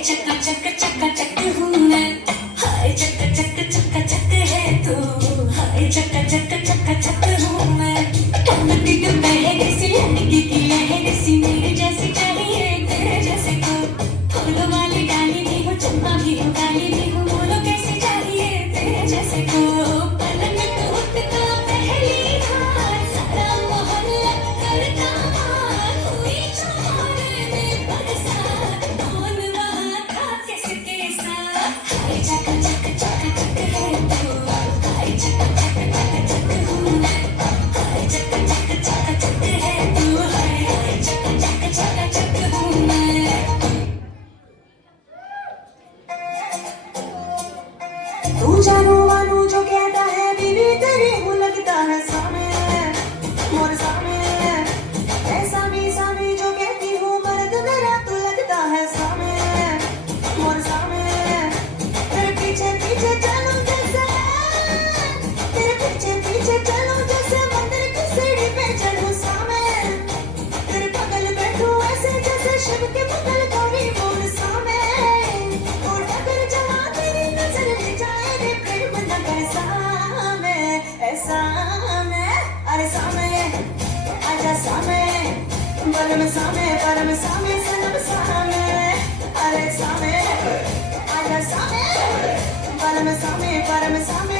चक चक चक चक हूँ मैं, हाय चक चक चक चक है तू, हाय चक चक चक चक हूँ मैं। कमर की बहर सी लड़की की लहर सी मेरे जैसी चाहिए तेरे जैसे को, फूलों वाली डाली भी हो चंपा भी हो डाली भी हो, बोलो कैसी चाहिए तेरे जैसे को। पलंग टूटता पहली बार सारा मोहल्ला करता मार, हुई चोरे में बरसात कौन वहाँ था किसके साथ। हाय चक चक चक चक है तू, हाय चक चक चक चक हूँ मैं, हाय चक चक चक चक है तू, हाय चक चक चक चक हूँ मैं। तू जानू वानू जो कहता है बीवी तेरी हूँ लगता है सामे मोर सामे, ऐसा भी सामी जो कहती हूँ मर्द मेरा तू लगता है सामे मोर सामे। तेरे पीछे पीछे चलूं जैसे, तेरे पीछे पीछे चलूं जैसे मंदिर की सीढ़ी पे चढ़ूं सामे, तेरे बगल बैठूं ऐसे जैसे शिव के बगल गौरी मोर सामे। और अगर जहाँ तेरी नजर ले जाए रे प्रेम नगर सामे, ऐसा मैं अरे सामे आजा सामे, बलम सामे परम सामे सनम सामे, अरे सामे आजा सामे, बलम सामे परम सामे